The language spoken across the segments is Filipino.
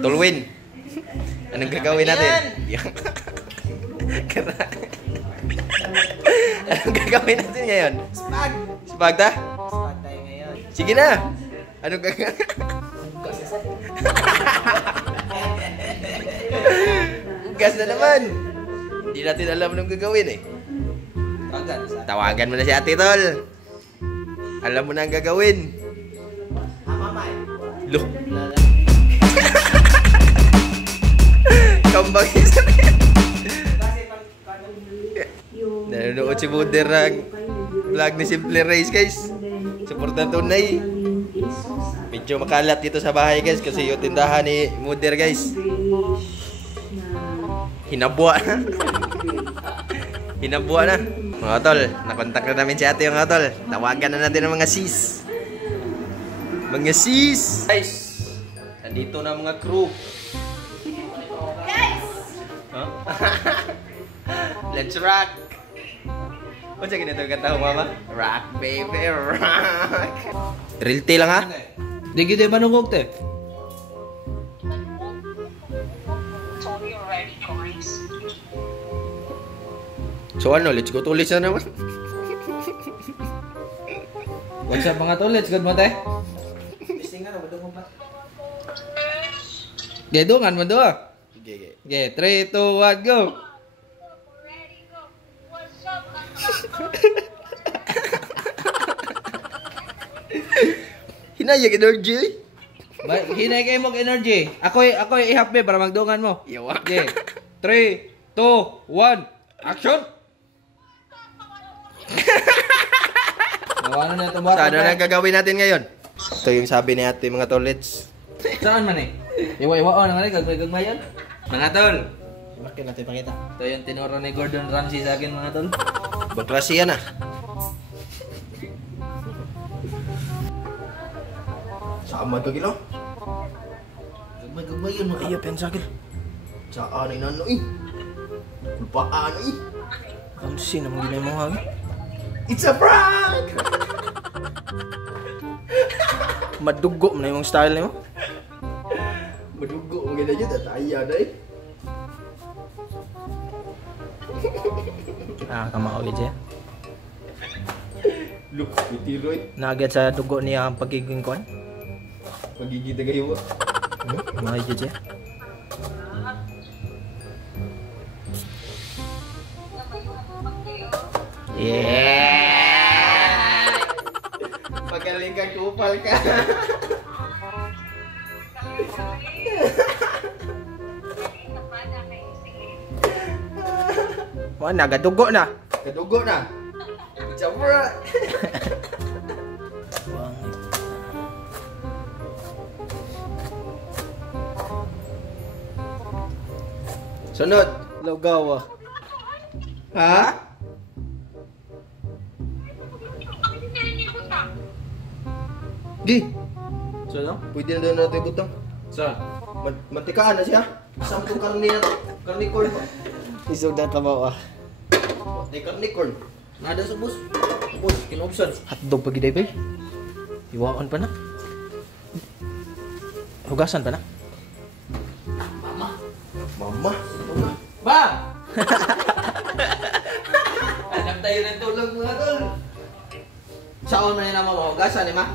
Tulwin. Anong gagawin natin? Anong gagawin natin ngayon? Spag! Spag ta? Spag tayo ngayon. Sige na! Anong gagawin? Gas na naman! Hindi natin alam anong gagawin eh. Tawagan mo na si Ate Tol. Alam mo na ang gagawin. Mamay. Loh. Kambang isa na yan. Nanonood si Buder ng vlog ni Simple Race, guys. Supportan tunay. Medyo makalat dito sa bahay, guys, kasi yung tindahan ni Buder, guys. Hinabwa na. Hinabwa na. Mga tol, nakontak na namin si ate yung mga tol. Tawagan na natin ang mga sis. Mga sis! Guys, nandito na mga crew. Guys! Huh? Let's rock! Ano siya ganito yung kanta ko, mama? Rock, baby, rock! Real tea lang, ha? Di gede manungog te. So ano, let's go to ulit na naman. What's up mga tol? Let's go mo te. Bistingan mo dungo pa. Gedungan mo do. Okay. Okay, 3 2 1 go. Ready, go! What's up? Hinayag energy. Hinay kay mo energy. Ako i-half be para magdungan mo. Yawa. Okay. 3 2 1 action. Ano na ito ba? Ano na gagawin natin ngayon? Ito yung sabi ni ate mga tolets. Saan man eh? Iwa-iwa naman eh, gagmay yan. Mga tol. Bakit natin pakita? Ito yung tinuro ni Gordon Ramsay sa akin mga tol. Bagklase yan ah. Sama ka gila. Gagmay yun mga. Iya pensagil. Saan ay nano eh. Kulpaan eh. Kamsi naman ginay mo hagi. It's a prank! Madugo mo na yung style niyo. Madugo mo gina dyan. Tataya na eh. Kamao gid siya. Look, itiroy. Naagad sa dugo niya ang pagiging kon. Pagiging tagahiwa. Kamao gid siya. Yeah! Magaling ka, kupal ka. Wala nagadugo na. Kadugo na. Jamura. Sunod. Lugaw. Ha? Di. So no? Pwede na doon natin butang. Saan? Mantikaan na siya. Sampung karne na to. Karnicorn. Isog na tabaw. Di karnicorn. Nada sa bus. Bus, kinopsan. Hotdog pa giday ba? Iwaon pa na. Hugasan pa na. Mama. Ba! Anak tayo ng tulog mga tol. Saan man na mahugasan ni ma?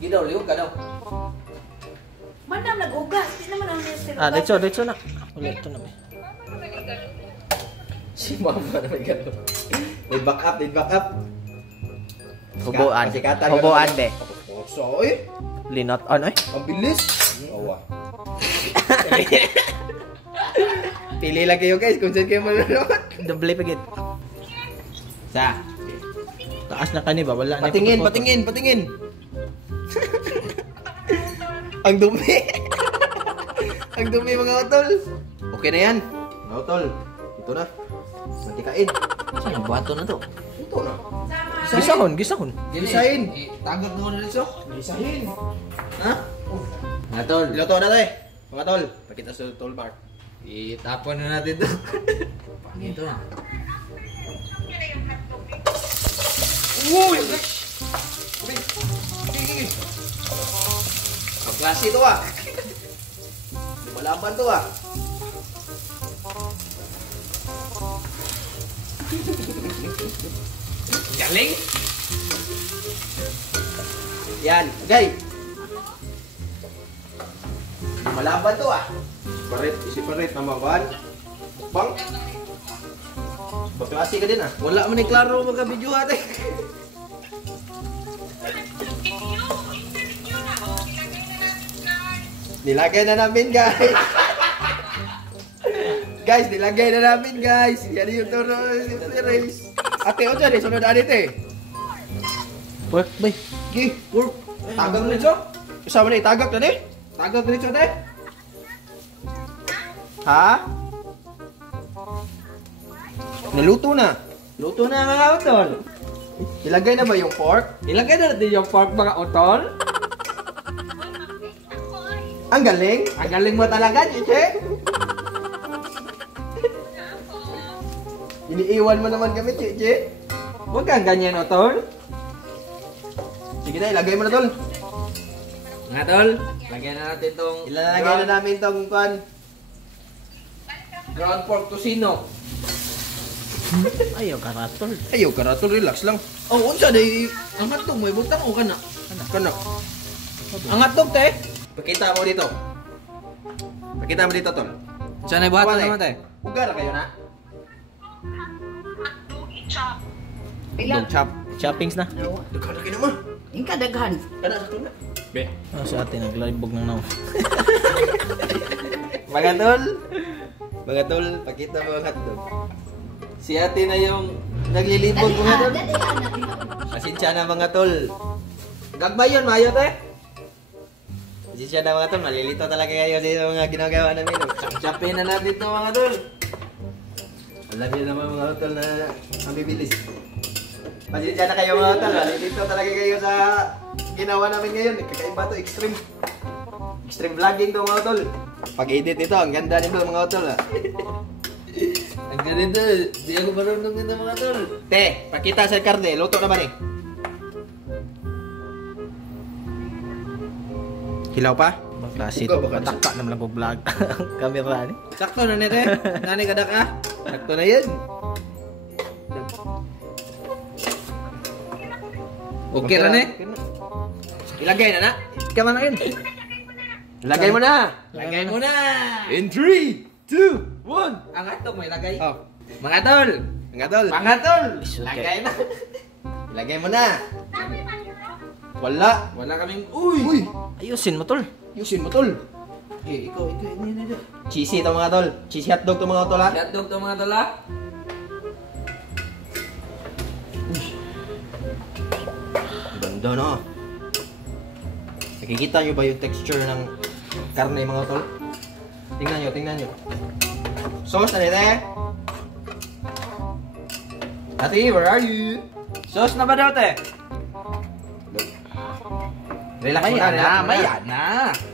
Gidaw, liwag ka daw. Madam, nag-ugas. Di naman ang nester. Dito na. Ulit ito na ba? Si mama na may gano'n. May back up. Hubuan. Pasikatan. Hubuan be. So, eh. Linot on ay. Ang bilis. Awa. Pili lang kayo guys kung saan kayo manonood. Double pa gid. Sa. Taas na kani ba? Wala na. Patingin. Ang dumi. Ang dumi mga otol. Okay na yan. Mga otol. Ito na. Mantikain. Saan ang bato na to? Ito na. Gisahon. Gisahin. Tagak mo na rin so. Gisahin. Ha? Mga tol. Iluto na tayo. Mga tol. Pakita sa tol bar. Itapon na natin to. Ito na. Uy! Klase to ah. Lumalaban to ah. Galing. Yan, gay. Lumalaban to ah. Si Parit nama kan. Bang. Berklase ka din ah. Wala man ni klaro magka-video ate. Nilagay na namin guys. Guys, nilagay na namin guys. Yan yung turo si Race. Ate, o dyan eh. Sunod na dito eh. Work, bay. Gi, work. Tagag na dito. Kasama na itagag na eh. Tagag na dito ate. Ha? Naluto na. Luto na mga utol. Ilagay na ba yung pork? Ilagay na natin yung pork mga utol. Ang galing. Ang galing mo talaga, Chiche. Iniiwan mo naman kami, Chichi. Huwag kang ganyan, utol. Sige na, ilagay mo na tol. Mga tol, lagyan na natin itong Ilalagay na namin tong kwan. ground pork tocino. Ayaw karatol. Ayaw, karatol, relax lang. Oh, unsa day ang hotdog mo ibutang o kana? Kana. Ang hotdog te? Pakita mo dito. Pakita mo dito, tol. Sana ibuhat Wala na eh. naman te. Ugar kayo na. Ilang? Chop. Shoppings na. Daghan na kayo naman. Yung kadaghan. Kana sa tuna. Be. Oh, sa atin, naglalibog ng naw. Mga tol. Mga tol, pakita mo ang hotdog. Si ate na yung naglilibog mga tol. Pasensya na mga tol. Gagbay yun, mayo te. Pasensya na mga tol. Malilito talaga kayo sa mga ginagawa namin. Chapin na natin ito mga tol. Alam niyo naman mga tol na ang bibilis. Pasensya na kayo mga tol. Malilito talaga kayo sa ginawa namin ngayon. Kakaiba to, extreme. Extreme vlogging to mga tol. Pag-edit ito, ang ganda nito mga tol. Ang ganito, di ako marunong nito mga tol. Te, pakita sa karne. Luto naman eh. Hilaw pa? Klase Ikaw to. ba, Kansa? Patakpa naman lang vlog. Kamera ni. Sakto na nete. Nani kada ka? Sakto na yan. Okay ra ne? Ilagay na na. Kama na yun. Ilagay mo na. Lagay mo na. In 3, 2, 1. Ang hotdog mo ilagay. Oh, Mga tol. mga tol. Mga tol. Okay. Lagay na. Ilagay mo na. Wala. Wala kaming uy. Uy, Ayusin mo, tol. yusin mo tol. Ikaw, ini. Cheesy to mga tol. Cheesy hotdog to mga tol ha. Hotdog to mga tol ha. Ganda na. Nakikita nyo ba yung texture ng karne mga tol? Tingnan nyo, tingnan nyo. Sauce na nito eh. Ate, where are you? Sauce na ba daw te? Relax muna, Maya na, relax muna. maya na.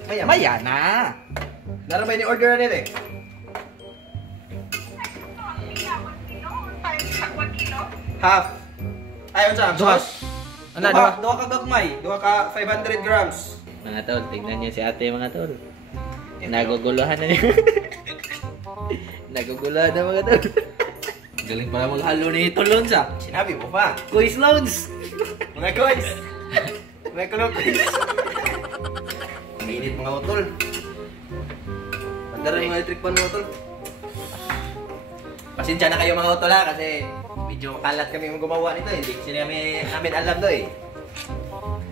Maya. Maya na. Naran ba yung order na nito eh? Half. Ayaw sa sauce. Ano, Duha ka gagmay. Duha ka 500 grams. Mga tol, tingnan niyo si ate mga tol. Naguguluhan na niyo. Naguguluhan na mga tol. Galing pala maghalo ni Tolons ah. Sinabi mo pa. Quiz loans. Mga guys. Mga kulong guys. Ang init mga utol. Pandara yung electric pan mga utol. Pasensya na kayo mga utol ha kasi medyo kalat kami gumawa nito eh. Hindi kasi namin alam to eh.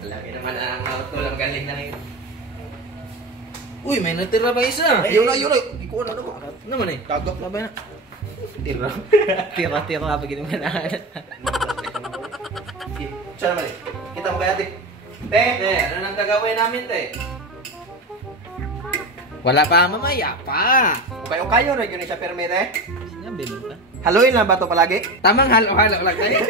Alam niyo naman ang mga utol ang galing na ngayon. Uy, may natira pa isa. Yun na, yun na. Hindi ko ano naman. Naman eh. Kagak na ba na? Tira. Tira-tira pa gini mo na. Siya naman eh. Kita mo kaya ate. Te! Te, ano nang gagawin namin te? Wala pa, mamaya pa. Kayo-kayo na yun siya permit eh. Sinabi mo ka. Haluin lang ba ito palagi? Tamang halo-halo lang tayo.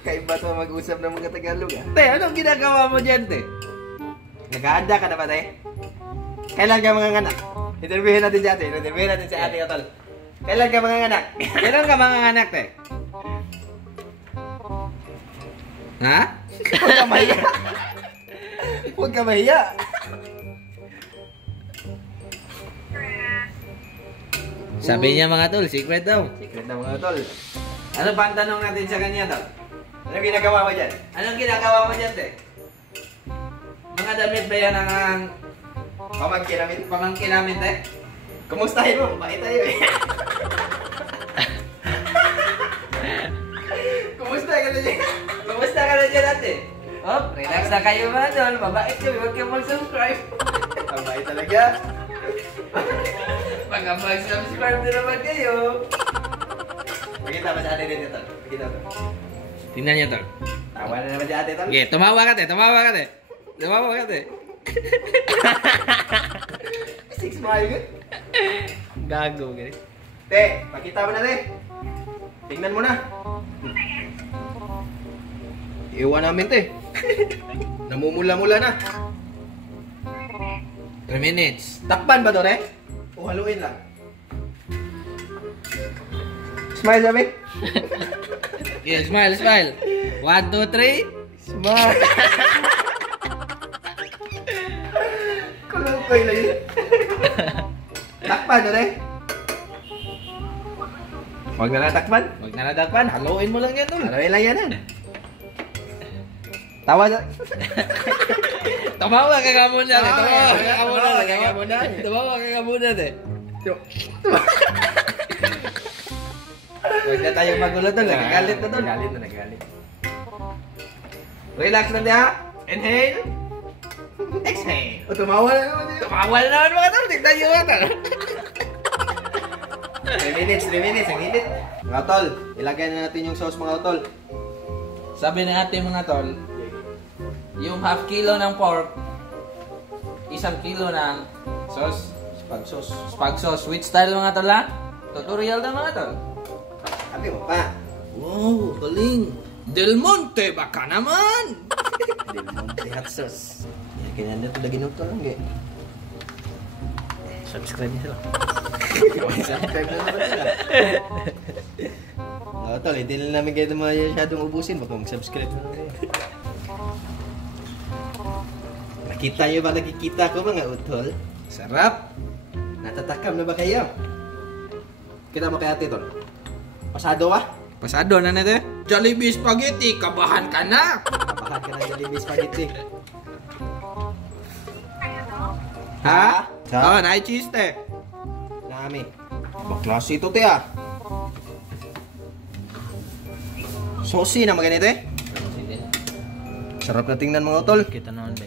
Kaiba ito mag-usap ng mga Tagalog ah. Te, anong ginagawa mo dyan te? Nag-aanda ka na ba te? Kailan ka mga anak? Interviewin natin si ate. Interviewin natin si ate Otol. Kailan ka mga anak? Kailan ka mga anak te? Ha? Huwag ka mahiya. Sabi niya mga tol, secret daw. Secret na mga tol. Ano ba ang tanong natin sa kanya, tol? Ano ginagawa mo dyan? Anong ginagawa mo dyan, te? Mga damit ba yan ang Pamangkin namin. pamangkin namin, te? Kumustahin mo? Bakit tayo eh? Kumusta ka na dyan? Kumusta ka na dyan, ate? Oh, relax na kayo mga tol. Mabait kami, huwag kayong mag-subscribe. Ang bait talaga. Pag mag-subscribe na naman kayo. Pakita mo sa ate din ito. Pakita mo. Tingnan niyo tol. Tawa na naman si ate tol. Okay, tumawa ka te, tumawa ka te. Tumawa ka te. Six mile good. Gago, guys. Te, pakita mo na te. Tingnan mo na. Iwan namin te. Namumula-mula na. 3 minutes. Takpan ba to te? O haluin lang? Smile sabi? Yeah, smile, smile. 1, 2, 3. Smile. Kulukoy lang yun. Takpan to te. Huwag na natakpan. Huwag na nadakpan, haluin mo lang yan tol. Haluin lang yan. Tawa sa... Tumawa ka ka muna te. Tumawa ka ka muna Tumawa te. ka muna. Tumawa ka ka muna te. Huwag na tayo magulo doon. Nagagalit na doon. Nagagalit. Relax lang diya. Inhale. Exhale. O, tumawa na naman yun. Tumawa na naman mga tol. Tignan niyo mga tol. 3 minutes. Ang init. Mga tol, ilagay na natin yung sauce mga tol. Sabi na ate mga tol, yung half kilo ng pork, 1 kilo ng sauce, spag sauce. Which style mga tol ha? Tutorial na mga tol. Sabi mo pa. Wow, galing. Del Monte, baka naman. Del Monte hot sauce. Kaya na ito lagi nito lang eh. Subscribe niyo sila. Subscribe na naman sila. Mga tol, hindi lang namin kayo masyadong ubusin. Baka mag-subscribe na naman. Nakita nyo ba nakikita ko mga utol? Sarap. Natatakam na ba kayo? Kita mo kay ate tol. Pasado ah. Pasado na natin. Jollibee Spaghetti, kabahan ka na. Kapahan ka ng Jollibee Spaghetti. Ha? Sa? Oh, na-cheese Nami. Baklase ito te ah. Saucy na maganito eh. Sarap na tingnan mga utol. Kita naman ba?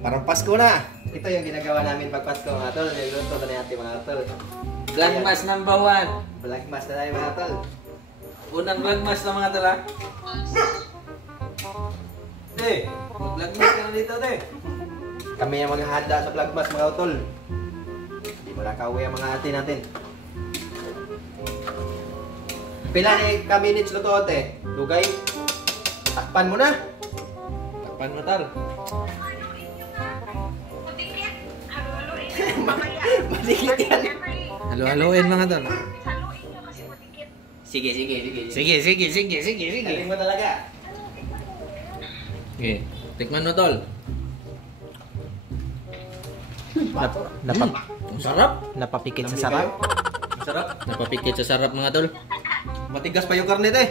Parang Pasko na. Ito yung ginagawa namin pag Pasko mga tol. Niluto na natin mga tol. Vlogmas number 1. Black mask na tayo mga tol. Unang vlogmas na mga tol ha. Te, vlogmas ka na dito te. Kami yung maghahanda sa Black mask mga tol. Hindi mo nakauwi ang mga ate natin. Pila ni ka-minutes luto ate? Lugay. Takpan mo na. Takpan mo tol. Masikit yan. Halo-haloin mga tol. Sige. Sige. Galing mo talaga. Okay, tikman mo tol. Ang sarap. Napapikit sa Lamig sarap. kayo? Ang sarap. Napapikit sa sarap mga tol. Matigas pa yung karne te.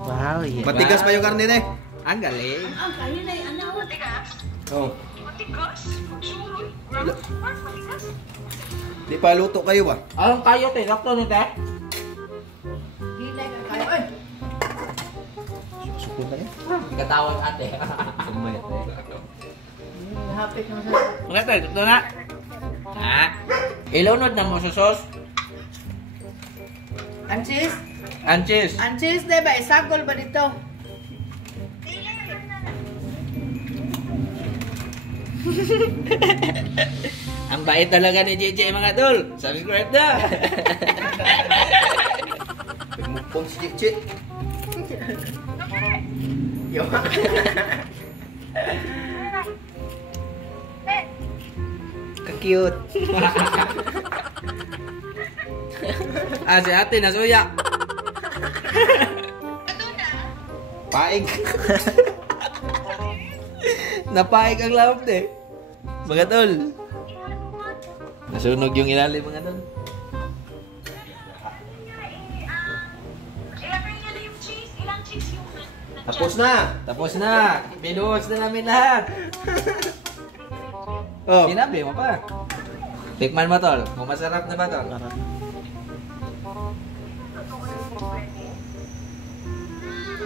Wow, yeah. Matigas pa yung karne te. Ang galing. Ang kanin ay ano? Oh. Di pa luto kayo ba? Anong kayo te? Sakto ni te? Hilay ka kayo. Ay! Suko na yan. Ikatawag ate. Hapit na sa... Okay tayo, ito na. Ha? Ilunod na mo sa sauce. Ansis? Anches. Ansis, diba? Isagol ba dito? Ang bait talaga ni JJ mga tol. Subscribe na. Pagmukpong si Chichi. Yo. Ka-cute. Si ate nasuya. Paig. Napaik ang lawak eh. Mga tol. Nasunog yung ilalim mga tol. Tapos na. Tapos na. Binuhos na namin lahat. Oh. Sinabi mo pa. Tikman mo tol. Kung masarap na ba tol?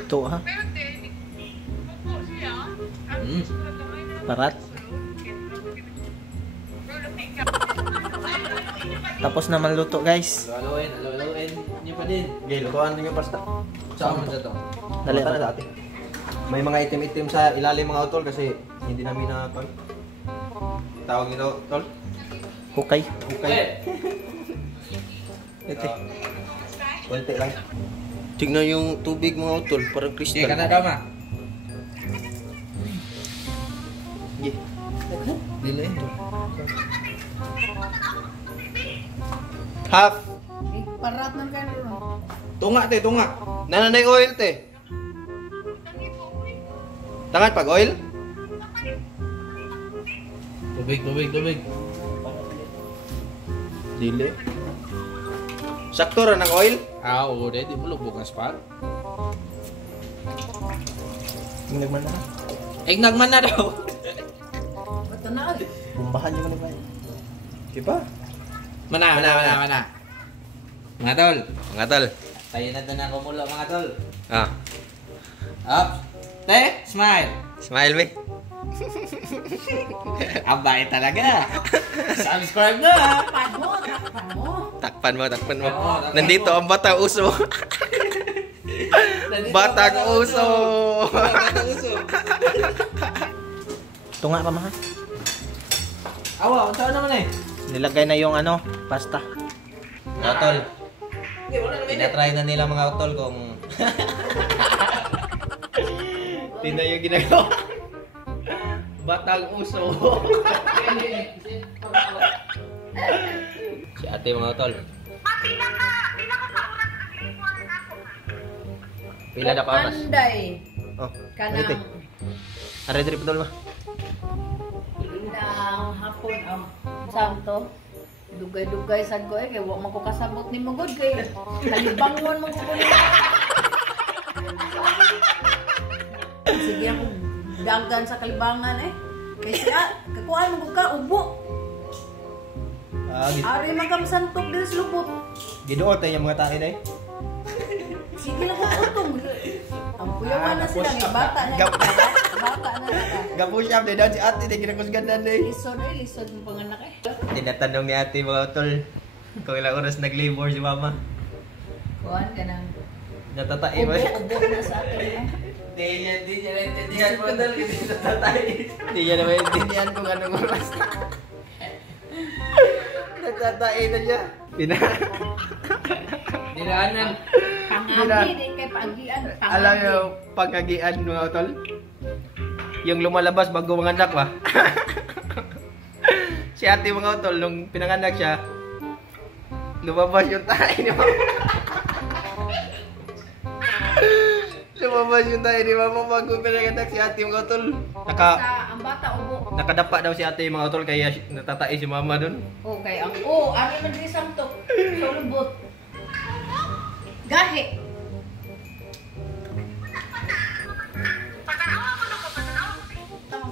Ito ha. Parat. Tapos naman luto guys. Haluin nyo pa din. Okay, lutuan din yung pasta. Saan mo sa to? Dali na sa atin. May mga itim-itim sa ilalim mga utol kasi hindi namin na tol. Tawag nito tol. Hukay. Hukay. Ito. Konti lang. Tignan yung tubig mga utol, parang Sige kristal. ka na tama. Yeah. Dili. Half. Parat na kayo. Tunga te, tunga. Nananay oil te. Tangan pag oil. Tubig. Dili. Sakto ra ng oil. Ah, oo, di mo bukas pa. Nagman na. Ignag man na daw. Ito na. Bumbahan niyo man ba? Diba? Mana. Mga tol. Mga tol. Tayo na doon ang kumulo mga tol. Ah, Up. Te, smile. smile me. Abay talaga. Subscribe na. Takpan mo. Takpan mo. Oo, Nandito ang batang uso. Batang uso. Batang uso. Tunga pa mga. Awa, unsa naman eh. Nilagay na yung ano, pasta. Mga tol. Hindi, wala naman eh. Tinatry na nila mga utol kung tingnan yung ginagawa. Batang uso. Si ate mga utol. Pila na ka oras? Panday. Oh, Kanang. ate. Are drip tol ma. Nang hapon ang santo. Dugay-dugay sad ko kay wa man ko kasabot ni mo god kay kalibangon mo ko ni. Sige ako dagan sa kalibangan kay siya kakuan mo ka ubo. Ari man kam santok din sa lupot. Giduot ay yung mga tae na eh. Sige lang ko utong. Ang puyawan na sila ni bata na. Bata na sila. Gapo siya din si ate na ginakusganan eh. Lisod mo panganak Tinatanong ni ate mga utol kung ilang oras nag-labor si mama. Kuan ka nang Natatae ba? ubo na sa atin. Di niya naintindihan mo tol. Hindi natatay. Hindi niya naman intindihan kung anong oras. Natatae na siya. Dinaanan. Pangagi din kay pagian. Alam niyo, pagkagian mga utol? Yung lumalabas bago mga anak ba? Si ate mga utol, nung pinanganak siya, lumabas yung tae ni mama. Lumabas yung tae ni mama bago pinanganak si ate mga utol. Ang bata ubo. Nakadapa daw si ate mga utol kaya natatae si mama dun. Okay, ari man diri samtok. Sa lubot. Gahi.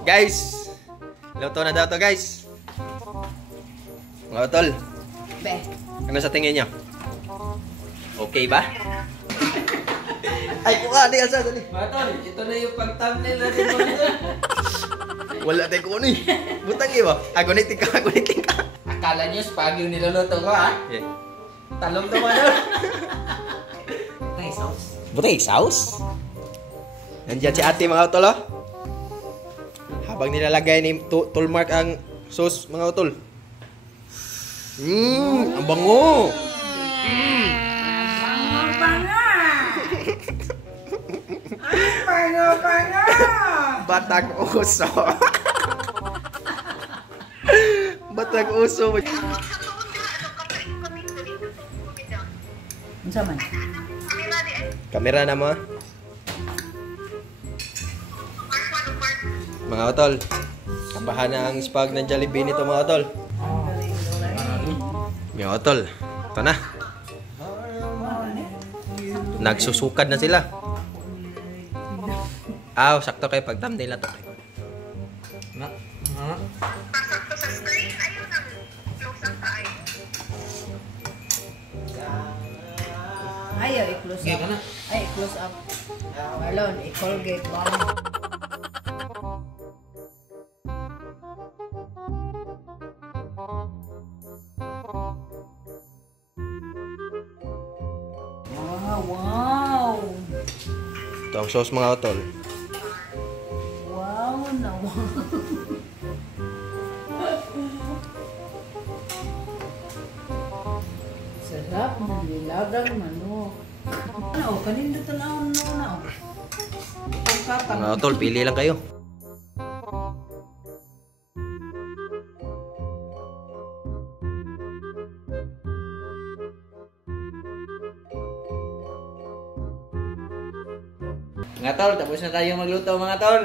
Guys, luto na daw to guys. Mga utol, Be. ano sa tingin niyo? Okay ba? Ay, kuha, di alsa, dali. Mga tol, ito na yung pag-thumbnail natin mga tol. Wala tayo kuha ni. Butang iba. Agunitin ka. Akala niyo spaghetti yung niluluto ko ha? Okay. Talong naman tol. Tay, sauce. Butay, sauce. Nandiyan si ate mga utol, oh. Habang nilalagay ni Tulmark ang sauce mga utol. Ang bango. Panga. Batang uso. Batang uso. Unsa man? Kamera na mo. Mga utol, kapahan na ang spag ng Jollibee nito mga utol. Mga utol, ito na. Nagsusukad na sila. Sakto kayo pag thumbnail na to. Ayaw, i-close Okay, up. kana. Ay, i-close up. Marlon, i-colgate mo. Wow! Ito ang sauce mga utol. Wow na wow! Sarap ng nilagang manok. Ano, kanina tanawon na. Itong katang. Mga utol, pili lang kayo. Mga tol, tapos na tayo magluto mga tol.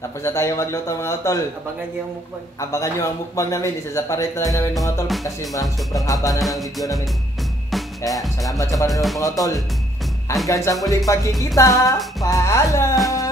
Tapos na tayo magluto mga utol. Abangan niyo ang mukbang. Abangan nyo ang mukbang namin. Isa-separate na lang namin mga utol. Kasi sobrang haba na ng video namin. Kaya salamat sa panonood mga utol. Hanggang sa muling pagkikita. Paalam!